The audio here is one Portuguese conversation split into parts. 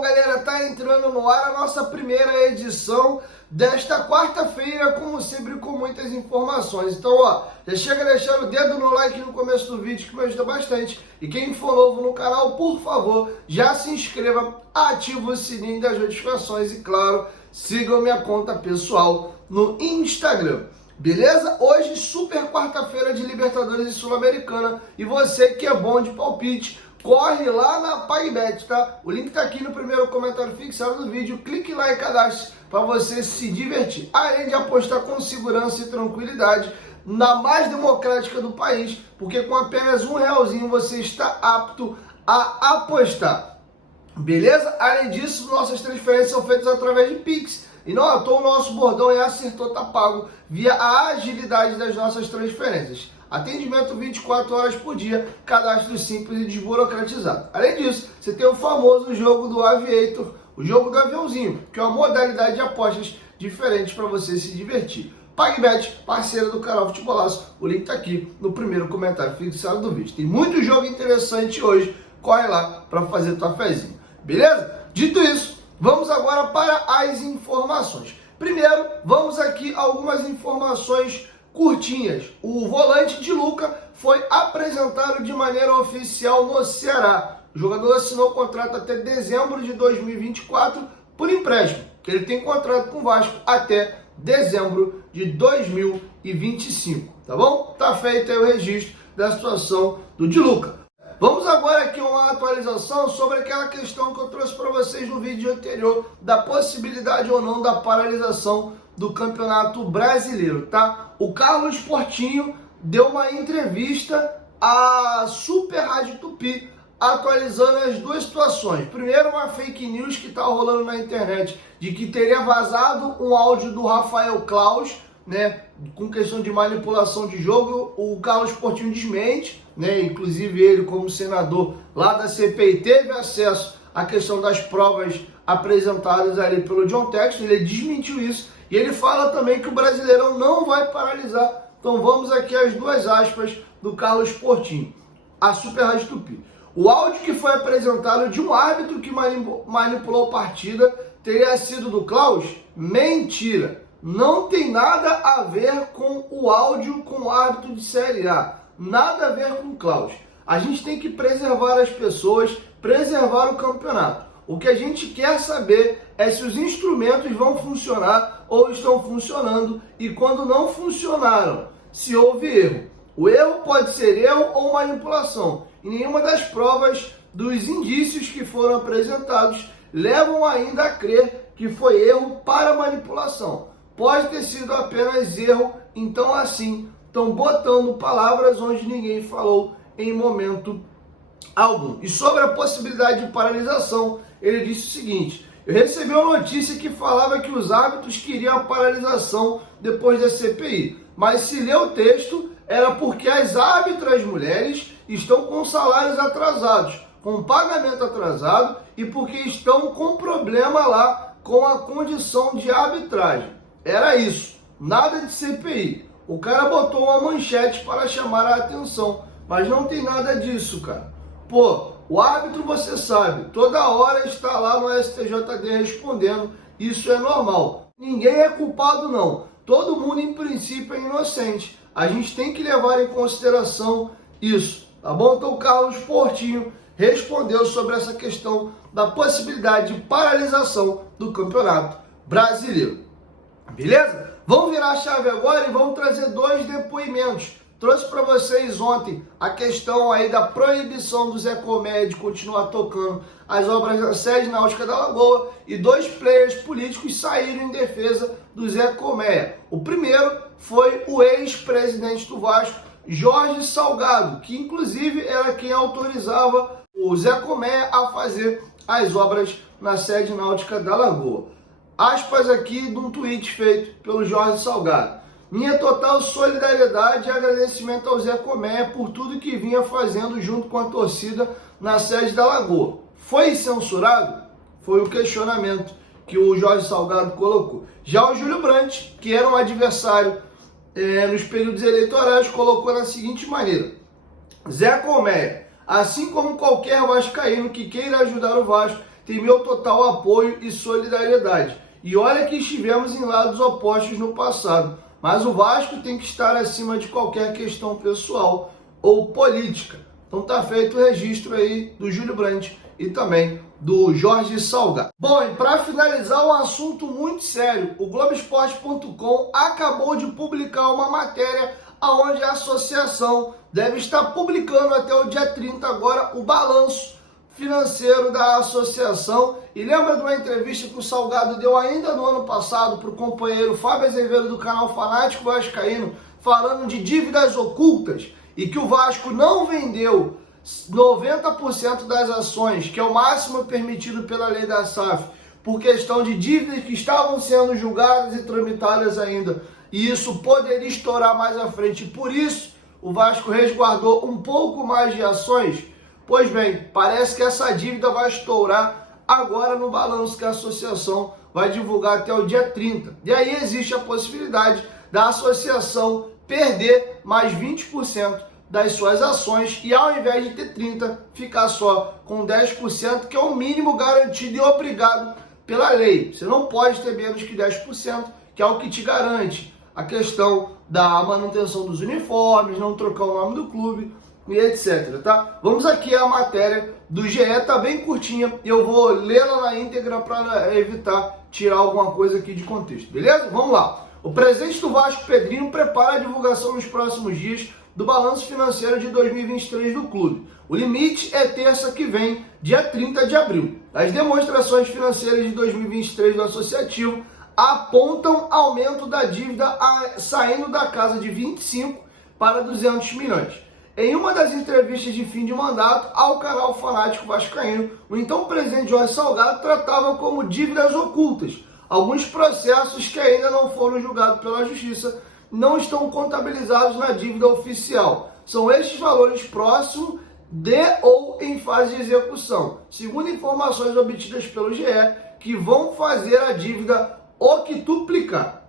Bom, galera, tá entrando no ar a nossa primeira edição desta quarta-feira, como sempre, com muitas informações. Então, ó, já chega deixando o dedo no like no começo do vídeo, que me ajuda bastante. E quem for novo no canal, por favor, já se inscreva, ativa o sininho das notificações e, claro, sigam minha conta pessoal no Instagram. Beleza? Hoje, super quarta-feira de Libertadores e Sul-Americana. E você que é bom de palpite, corre lá na PagBet, tá? O link tá aqui no primeiro comentário fixado do vídeo. Clique lá e cadastre para você se divertir. Além de apostar com segurança e tranquilidade na mais democrática do país, porque com apenas R$1 você está apto a apostar. Beleza? Além disso, nossas transferências são feitas através de Pix. E não à toa o nosso bordão é acertou, tá pago, via a agilidade das nossas transferências. Atendimento 24 horas por dia, cadastro simples e desburocratizado. Além disso, você tem o famoso jogo do Aviator, o jogo do aviãozinho, que é uma modalidade de apostas diferente para você se divertir. PagBet, parceira do canal Futebolaço, o link tá aqui no primeiro comentário fixado do vídeo. Tem muito jogo interessante hoje, corre lá para fazer tua fezinha, beleza? Dito isso, vamos agora para as informações. Primeiro, vamos aqui a algumas informações curtinhas. O volante de Luca foi apresentado de maneira oficial no Ceará. O jogador assinou contrato até dezembro de 2024 por empréstimo, que ele tem contrato com o Vasco até dezembro de 2025, tá bom? Tá feito aí o registro da situação do Di Luca. Vamos agora aqui a uma atualização sobre aquela questão que eu trouxe para vocês no vídeo anterior, da possibilidade ou não da paralisação do Campeonato Brasileiro, tá? O Carlos Portinho deu uma entrevista à Super Rádio Tupi, atualizando as duas situações. Primeiro, uma fake news que está rolando na internet, de que teria vazado um áudio do Rafael Claus, né, com questão de manipulação de jogo. O Carlos Portinho desmente, né, inclusive ele, como senador lá da CPI, teve acesso à questão das provas apresentadas ali pelo John Textor. Ele desmentiu isso e ele fala também que o Brasileirão não vai paralisar. Então vamos aqui às duas aspas do Carlos Portinho, a Super Rádio Tupi. O áudio que foi apresentado de um árbitro que manipulou a partida teria sido do Claus? Mentira! Não tem nada a ver com o áudio com o árbitro de Série A. Nada a ver com o Claus. A gente tem que preservar as pessoas, preservar o campeonato. O que a gente quer saber é se os instrumentos vão funcionar ou estão funcionando, e quando não funcionaram, se houve erro. O erro pode ser erro ou manipulação. E nenhuma das provas dos indícios que foram apresentados levam ainda a crer que foi erro para manipulação. Pode ter sido apenas erro, então assim, estão botando palavras onde ninguém falou em momento algum. E sobre a possibilidade de paralisação, ele disse o seguinte: eu recebi uma notícia que falava que os árbitros queriam a paralisação depois da CPI, mas se ler o texto, era porque as árbitras mulheres estão com salários atrasados, com pagamento atrasado, e porque estão com problema lá com a condição de arbitragem. Era isso, nada de CPI. O cara botou uma manchete para chamar a atenção, mas não tem nada disso, cara. Pô, o árbitro, você sabe, toda hora está lá no STJD respondendo, isso é normal. Ninguém é culpado não, todo mundo em princípio é inocente. A gente tem que levar em consideração isso, tá bom? Então o Carlos Portinho respondeu sobre essa questão da possibilidade de paralisação do Campeonato Brasileiro. Beleza? Vamos virar a chave agora e vamos trazer dois depoimentos. Trouxe para vocês ontem a questão aí da proibição do Zé Comé de continuar tocando as obras da sede náutica da Lagoa, e dois players políticos saíram em defesa do Zé Comé. O primeiro foi o ex-presidente do Vasco, Jorge Salgado, que inclusive era quem autorizava o Zé Comé a fazer as obras na sede náutica da Lagoa. Aspas aqui de um tweet feito pelo Jorge Salgado: minha total solidariedade e agradecimento ao Zé Comé por tudo que vinha fazendo junto com a torcida na sede da Lagoa. Foi censurado? Foi o questionamento que o Jorge Salgado colocou. Já o Júlio Brandt, que era um adversário nos períodos eleitorais, colocou da seguinte maneira: Zé Comé, assim como qualquer vascaíno que queira ajudar o Vasco, tem meu total apoio e solidariedade. E olha que estivemos em lados opostos no passado, mas o Vasco tem que estar acima de qualquer questão pessoal ou política. Então tá feito o registro aí do Júlio Brandt e também do Jorge Salgado. Bom, e para finalizar um assunto muito sério, o Globoesporte.com acabou de publicar uma matéria onde a associação deve estar publicando até o dia 30 agora o balanço financeiro da associação. E lembra de uma entrevista que o Salgado deu ainda no ano passado para o companheiro Fábio Azevedo do canal Fanático Vascaíno, falando de dívidas ocultas e que o Vasco não vendeu 90% das ações, que é o máximo permitido pela lei da SAF, por questão de dívidas que estavam sendo julgadas e tramitadas ainda, e isso poderia estourar mais à frente. Por isso, o Vasco resguardou um pouco mais de ações. Pois bem, parece que essa dívida vai estourar agora no balanço que a associação vai divulgar até o dia 30. E aí existe a possibilidade da associação perder mais 20% das suas ações e, ao invés de ter 30%, ficar só com 10%, que é o mínimo garantido e obrigado pela lei. Você não pode ter menos que 10%, que é o que te garante a questão da manutenção dos uniformes, não trocar o nome do clube e etc, tá? Vamos aqui à matéria do GE, tá bem curtinha, e eu vou lê-la na íntegra para evitar tirar alguma coisa aqui de contexto, beleza? Vamos lá. O presidente do Vasco, Pedrinho, prepara a divulgação nos próximos dias do balanço financeiro de 2023 do clube. O limite é terça que vem, dia 30 de abril. As demonstrações financeiras de 2023 do associativo apontam aumento da dívida saindo da casa de 25 para 200 milhões. Em uma das entrevistas de fim de mandato ao canal Fanático Vascaíno, o então presidente Jorge Salgado tratava como dívidas ocultas alguns processos que ainda não foram julgados pela Justiça, não estão contabilizados na dívida oficial. São estes valores próximos de ou em fase de execução, segundo informações obtidas pelo GE, que vão fazer a dívida octuplicar.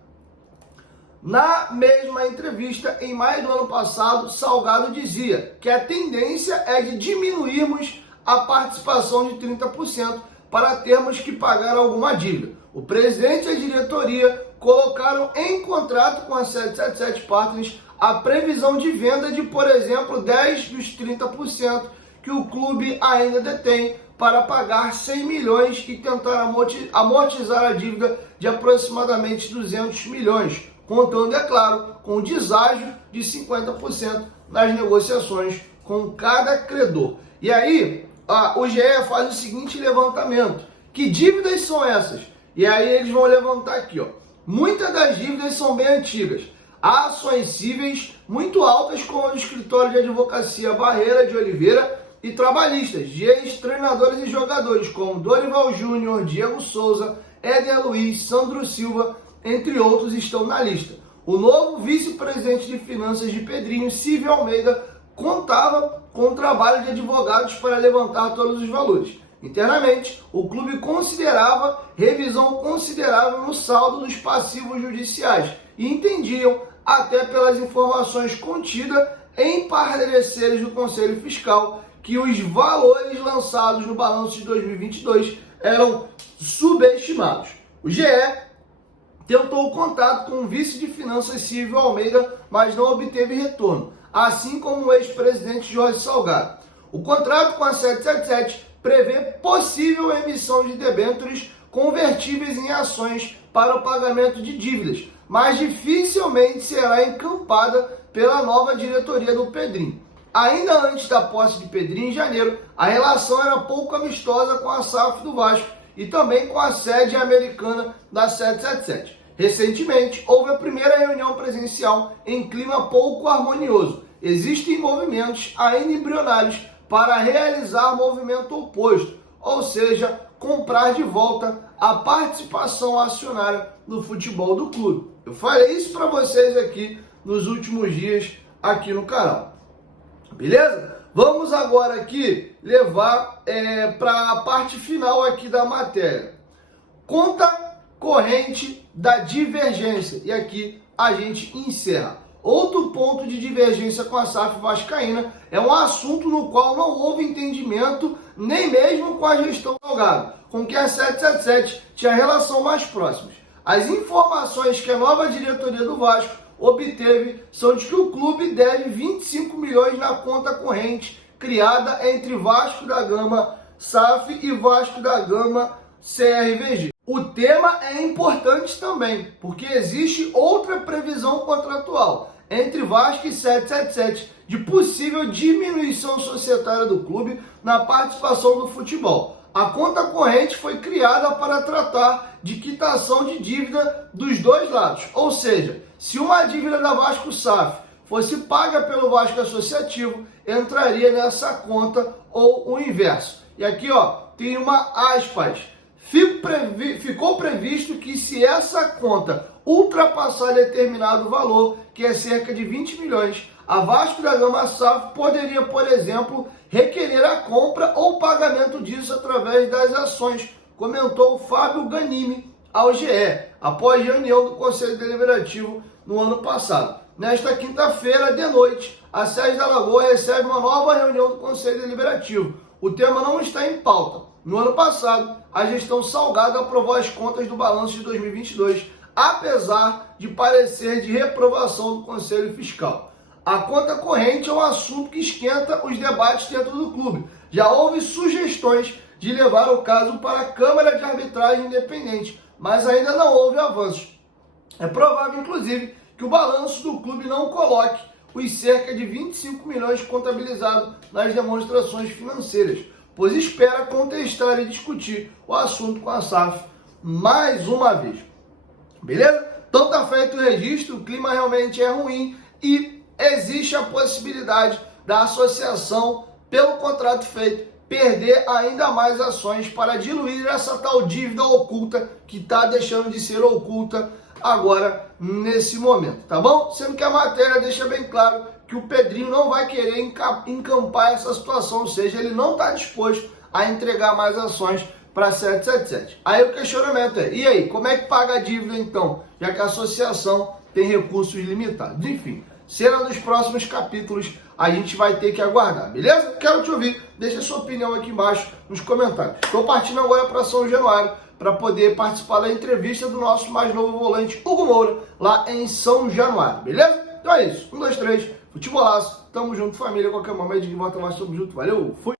Na mesma entrevista, em maio do ano passado, Salgado dizia que a tendência é de diminuirmos a participação de 30% para termos que pagar alguma dívida. O presidente e a diretoria colocaram em contrato com a 777 Partners a previsão de venda de, por exemplo, 10 dos 30% que o clube ainda detém para pagar 100 milhões e tentar amortizar a dívida de aproximadamente 200 milhões, contando, é claro, com o deságio de 50% nas negociações com cada credor. E aí, o GE faz o seguinte levantamento: que dívidas são essas? E aí eles vão levantar aqui, ó. Muitas das dívidas são bem antigas. Há ações cíveis muito altas, como a do escritório de advocacia Barreira de Oliveira, e trabalhistas de ex-treinadores e jogadores como Dorival Júnior, Diego Souza, Éder Luiz, Sandro Silva, entre outros, estão na lista. O novo vice-presidente de finanças de Pedrinho, Silvio Almeida, contava com o trabalho de advogados para levantar todos os valores. Internamente, o clube considerava revisão considerável no saldo dos passivos judiciais e entendiam, até pelas informações contidas em pareceres do Conselho Fiscal, que os valores lançados no balanço de 2022 eram subestimados. O GE tentou o contato com o vice de finanças Silvio Almeida, mas não obteve retorno, assim como o ex-presidente Jorge Salgado. O contrato com a 777 prevê possível emissão de debêntures convertíveis em ações para o pagamento de dívidas, mas dificilmente será encampada pela nova diretoria do Pedrinho. Ainda antes da posse de Pedrinho, em janeiro, a relação era pouco amistosa com a SAF do Vasco e também com a sede americana da 777. Recentemente, houve a primeira reunião presencial em clima pouco harmonioso. Existem movimentos ainda embrionários para realizar movimento oposto, ou seja, comprar de volta a participação acionária no futebol do clube. Eu falei isso para vocês aqui nos últimos dias aqui no canal. Beleza? Vamos agora aqui levar para a parte final aqui da matéria. Conta corrente da divergência. E aqui a gente encerra. Outro ponto de divergência com a SAF vascaína é um assunto no qual não houve entendimento nem mesmo com a gestão Salgado, com quem a 777 tinha relação mais próxima. As informações que a nova diretoria do Vasco obteve são de que o clube deve 25 milhões na conta corrente criada entre Vasco da Gama SAF e Vasco da Gama CRVG. O tema é importante também, porque existe outra previsão contratual entre Vasco e 777 de possível diminuição societária do clube na participação do futebol. A conta corrente foi criada para tratar de quitação de dívida dos dois lados, ou seja, se uma dívida da Vasco SAF fosse paga pelo Vasco Associativo, entraria nessa conta ou o inverso. E aqui tem uma aspas. Ficou previsto que se essa conta ultrapassar determinado valor, que é cerca de 20 milhões, a Vasco da Gama SAF poderia, por exemplo, requerer a compra ou pagamento disso através das ações, comentou Fábio Ganimi ao GE, após reunião do Conselho Deliberativo no ano passado. Nesta quinta-feira, de noite, a sede da Lagoa recebe uma nova reunião do Conselho Deliberativo. O tema não está em pauta. No ano passado, a gestão Salgado aprovou as contas do balanço de 2022, apesar de parecer de reprovação do Conselho Fiscal. A conta corrente é um assunto que esquenta os debates dentro do clube. Já houve sugestões de levar o caso para a Câmara de Arbitragem Independente, mas ainda não houve avanços. É provável, inclusive, que o balanço do clube não coloque os cerca de 25 milhões contabilizados nas demonstrações financeiras, pois espera contestar e discutir o assunto com a SAF mais uma vez. Beleza? Então tá feito o registro, o clima realmente é ruim e existe a possibilidade da associação, pelo contrato feito, perder ainda mais ações para diluir essa tal dívida oculta que está deixando de ser oculta agora nesse momento, tá bom? Sendo que a matéria deixa bem claro que o Pedrinho não vai querer encampar essa situação, ou seja, ele não está disposto a entregar mais ações para 777. Aí o questionamento é, e aí, como é que paga a dívida então, já que a associação tem recursos limitados? Enfim, cena dos próximos capítulos, a gente vai ter que aguardar, beleza? Quero te ouvir, deixa a sua opinião aqui embaixo nos comentários. Estou partindo agora para São Januário, para poder participar da entrevista do nosso mais novo volante, Hugo Moura, lá em São Januário, beleza? Então é isso, 1, 2, 3, futebolaço, tamo junto família, qualquer momento de volta mais, tamo junto, valeu, fui!